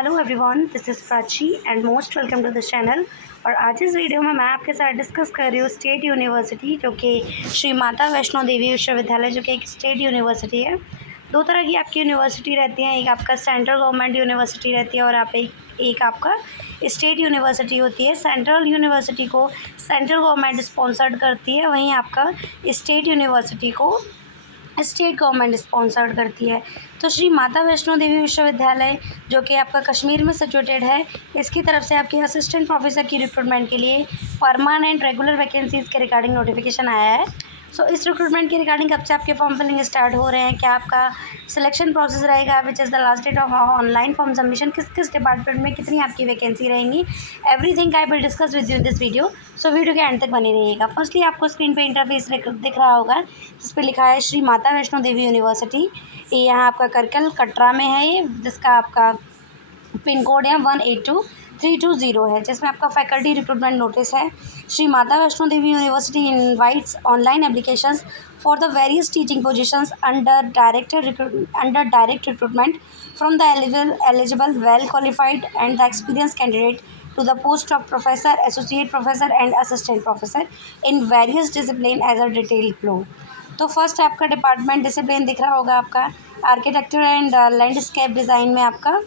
Hello everyone, this is Prachi and most welcome to the channel. और आज इस video में मैं आपके साथ डिस्कस कर रही हूँ स्टेट यूनिवर्सिटी, जो कि श्री माता वैष्णो देवी विश्वविद्यालय, जो कि एक स्टेट यूनिवर्सिटी है। दो तरह की आपकी यूनिवर्सिटी रहती हैं, एक आपका सेंट्रल गवर्नमेंट यूनिवर्सिटी रहती है और एक आपका स्टेट यूनिवर्सिटी होती है। सेंट्रल यूनिवर्सिटी को सेंट्रल गवर्नमेंट स्पॉन्सर्ड करती है, वहीं आपका स्टेट यूनिवर्सिटी को स्टेट गवर्नमेंट स्पॉन्सर्ड करती है। तो श्री माता वैष्णो देवी विश्वविद्यालय, जो कि आपका कश्मीर में सिचुएटेड है, इसकी तरफ से आपके असिस्टेंट प्रोफेसर की रिक्रूटमेंट के लिए परमानेंट रेगुलर वैकेंसीज़ के रिगार्डिंग नोटिफिकेशन आया है। सो इस रिक्रूटमेंट के रिगार्डिंग कब से आपके फॉर्म फिलिंग स्टार्ट हो रहे हैं, क्या आपका सिलेक्शन प्रोसेस रहेगा, which is the last date of online form submission, किस किस डिपार्टमेंट में कितनी आपकी वैकेंसी रहेंगी, everything I will discuss with you in this video. So video के एंड तक बने रहिएगा। फर्स्टली आपको स्क्रीन पे इंटरफेस दिख रहा होगा, जिस पे लिखा है श्री माता वैष्णो देवी यूनिवर्सिटी। ये यहाँ आपका करकल कटरा में है, ये जिसका आपका पिन कोड है 182320 है, जिसमें आपका फैकल्टी रिक्रूटमेंट नोटिस है। Shri Mata Vaishno Devi university invites online applications for the various teaching positions under direct recruitment from the eligible well qualified and the experience candidate to the post of professor, associate professor and assistant professor in various discipline as a detailed below। तो first आपका department discipline दिख रहा होगा आपका architecture and landscape design में आपका,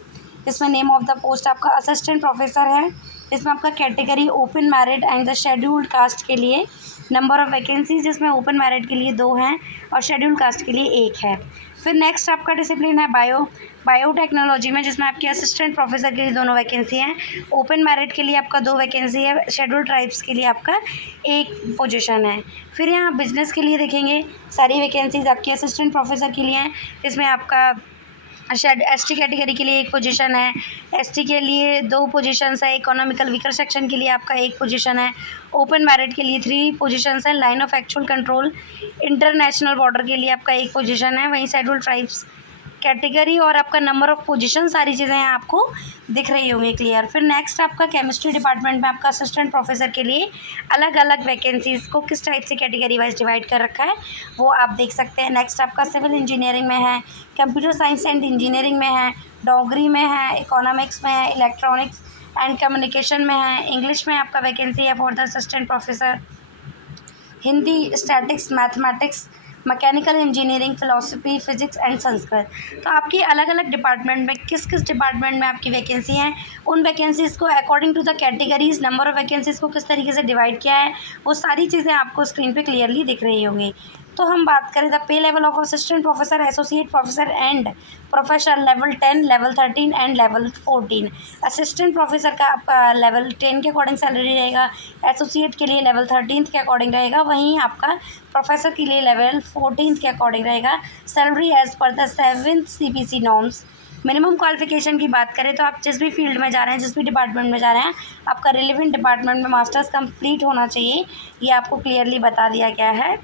जिसमें name of the post आपका असिस्टेंट प्रोफेसर है। इसमें आपका category open merit and the scheduled caste के लिए नंबर ऑफ़ वैकेंसीज, जिसमें ओपन मैरिट के लिए 2 हैं और शेड्यूल्ड कास्ट के लिए 1 है। फिर नेक्स्ट आपका डिसिप्लिन है बायोटेक्नोलॉजी में, जिसमें आपकी असिस्टेंट प्रोफेसर के लिए 2 वैकेंसी हैं। ओपन मैरिट के लिए आपका 2 वैकेंसी है, शेड्यूल्ड ट्राइब्स के लिए आपका 1 पोजीशन है। फिर यहाँ बिजनेस के लिए देखेंगे, सारी वैकेंसीज आपकी असिस्टेंट प्रोफेसर के लिए हैं। इसमें आपका एसटी कैटेगरी के लिए 1 पोजीशन है, एसटी के लिए 2 पोजीशंस है, इकोनॉमिकल वीकर सेक्शन के लिए आपका 1 पोजीशन है, ओपन मैरिट के लिए 3 पोजीशंस हैं, line of actual control international border के लिए आपका 1 पोजीशन है, वहीं शेड्यूल्ड ट्राइब्स कैटेगरी और आपका नंबर ऑफ़ पोजीशन, सारी चीज़ें यहाँ आपको दिख रही होंगी क्लियर। फिर नेक्स्ट आपका केमिस्ट्री डिपार्टमेंट में आपका असिस्टेंट प्रोफेसर के लिए अलग अलग वैकेंसीज़ को किस टाइप से कैटेगरी वाइज डिवाइड कर रखा है वो आप देख सकते हैं। नेक्स्ट आपका सिविल इंजीनियरिंग में है, कंप्यूटर साइंस एंड इंजीनियरिंग में है, डोगरी में है, इकोनॉमिक्स में है, इलेक्ट्रॉनिक्स एंड कम्युनिकेशन में है, इंग्लिश में आपका वैकेंसी है for the assistant professor, Hindi, statics, mathematics, mechanical engineering, philosophy, physics and Sanskrit. तो आपकी अलग अलग डिपार्टमेंट में किस किस डिपार्टमेंट में आपकी वैकेंसी हैं, उन वैकेंसीज़ को according to the categories number of vacancies को किस तरीके से डिवाइड किया है, वो सारी चीज़ें आपको स्क्रीन पे क्लियरली दिख रही होंगी। तो हम बात करें the pay level of assistant professor, associate professor and professor level 10, level 13 and level 14। Assistant professor का आपका लेवल 10 के अकॉर्डिंग सैलरी रहेगा, एसोसिएट के लिए लेवल 13 के अकॉर्डिंग रहेगा, वहीं आपका प्रोफेसर के लिए लेवल 14 के अकॉर्डिंग रहेगा salary as per the 7th CPC norms. Minimum qualification की बात करें तो आप जिस भी फील्ड में जा रहे हैं, जिस भी डिपार्टमेंट में जा रहे हैं, आपका रिलेवेंट डिपार्टमेंट में मास्टर्स कंप्लीट होना चाहिए, ये आपको क्लियरली बता दिया गया है।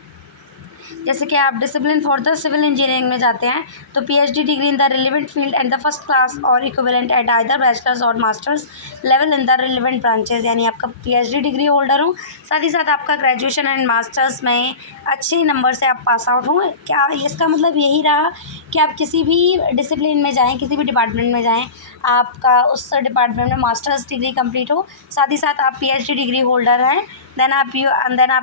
जैसे कि आप discipline for the civil engineering में जाते हैं तो PhD degree in the relevant field and the first class और इक्विवेलेंट एट आइदर बैचलर्स और masters level in the relevant branches, यानी आपका PhD डिग्री होल्डर हो, साथ ही साथ आपका ग्रेजुएशन एंड मास्टर्स में अच्छे नंबर से आप पास आउट हों। क्या इसका मतलब यही रहा कि आप किसी भी डिसिप्लिन में जाएँ, किसी भी डिपार्टमेंट में जाएँ, आपका उस डिपार्टमेंट में मास्टर्स डिग्री कंप्लीट हो, साथ ही साथ आप PhD डिग्री होल्डर हैं, देन आप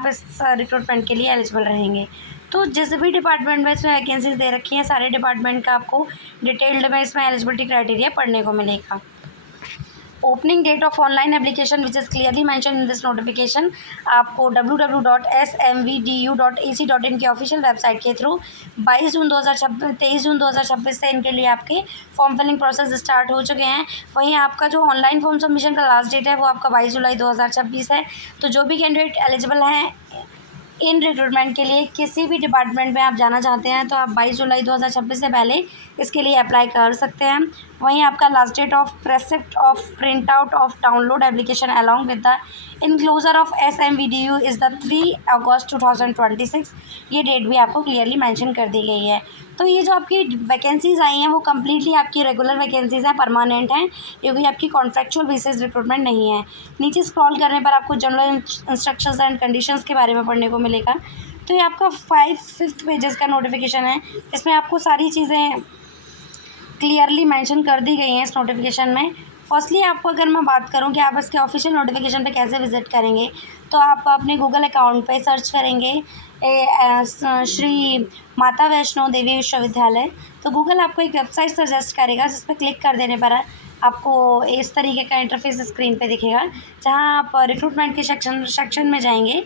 इस रिक्रूटमेंट के लिए एलिजिबल रहेंगे। तो जिस भी डिपार्टमेंट में इसमें वैकेंसीज दे रखी हैं, सारे डिपार्टमेंट का आपको डिटेल्ड में इसमें एलिजिबिलिटी क्राइटेरिया पढ़ने को मिलेगा। Opening date of online application which is clearly mention in this notification, आपको www.smvdu.ac.in के ऑफिशियल वेबसाइट के थ्रू 23 जून 2026 से इनके लिए आपके फॉर्म फिलिंग प्रोसेस स्टार्ट हो चुके हैं। वहीं आपका जो ऑनलाइन फॉर्म सबमिशन का लास्ट डेट है वो आपका 22 जुलाई 2026 है। तो जो भी कैंडिडेट एलिजिबल हैं इन रिक्रूटमेंट के लिए, किसी भी डिपार्टमेंट में आप जाना चाहते हैं, तो आप 22 जुलाई 2026 से पहले इसके लिए अप्लाई कर सकते हैं। वहीं आपका last date of precept of print out of download application along with the enclosure of SMVDU is the 3 August 2026। ये डेट भी आपको क्लियरली मेंशन कर दी गई है। तो ये जो आपकी वैकेंसीज़ आई हैं वो कम्प्लीटली आपकी रेगुलर वैकेंसीज़ हैं, परमानेंट हैं, क्योंकि आपकी कॉन्ट्रैक्चुअल बेसिस रिक्रूटमेंट नहीं है। नीचे स्क्रॉल करने पर आपको जनरल इंस्ट्रक्शंस एंड कंडीशंस के बारे में पढ़ने को मिलेगा। तो ये आपका 5th पेजेस का नोटिफिकेशन है, इसमें आपको सारी चीज़ें क्लियरली मेंशन कर दी गई हैं इस नोटिफिकेशन में। फर्स्टली आपको अगर मैं बात करूं कि आप इसके ऑफिशियल नोटिफिकेशन पे कैसे विजिट करेंगे, तो आप अपने गूगल अकाउंट पे सर्च करेंगे श्री माता वैष्णो देवी विश्वविद्यालय। तो गूगल आपको एक वेबसाइट सजेस्ट करेगा जिस पर क्लिक कर देने पर आपको इस तरीके का इंटरफेस स्क्रीन पे दिखेगा। जहां आप रिक्रूटमेंट के सेक्शन में जाएंगे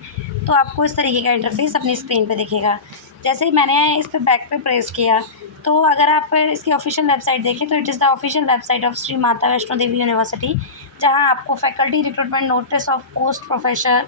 तो आपको इस तरीके का इंटरफेस अपनी स्क्रीन पे दिखेगा। जैसे ही मैंने इस पर बैक पे प्रेस किया, तो अगर आप इसकी ऑफिशियल वेबसाइट देखें तो it is the official website of Shri Mata Vaishno Devi university, जहां आपको faculty recruitment notice of post professor,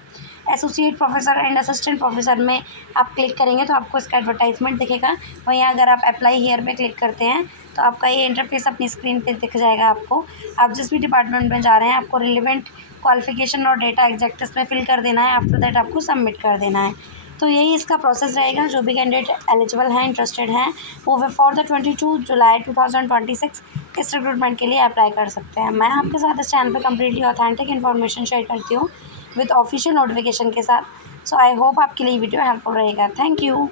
associate professor and assistant professor में आप क्लिक करेंगे तो आपको इसका एडवर्टाइजमेंट दिखेगा। वहीं अगर आप अप्लाई हियर पे क्लिक करते हैं तो आपका ये इंटरफेस अपनी स्क्रीन पे दिख जाएगा आपको। आप जिस भी डिपार्टमेंट में जा रहे हैं आपको रिलेवेंट क्वालिफिकेशन और डेटा एग्जैक्ट इसमें फिल कर देना है। आफ्टर दैट आपको सबमिट कर देना है। तो यही इसका प्रोसेस रहेगा। जो भी कैंडिडेट एलिजिबल हैं, इंटरेस्टेड हैं, वो फॉर द 22 जुलाई 2026 इस रिक्रूटमेंट के लिए अप्लाई कर सकते हैं। मैं आपके साथ इस चैनल पे कम्प्लीटली ऑथेंटिक इन्फॉर्मेशन शेयर करती हूँ विद ऑफिशियल नोटिफिकेशन के साथ। सो आई होप आपके लिए वीडियो हेल्पफुल रहेगा। Thank you.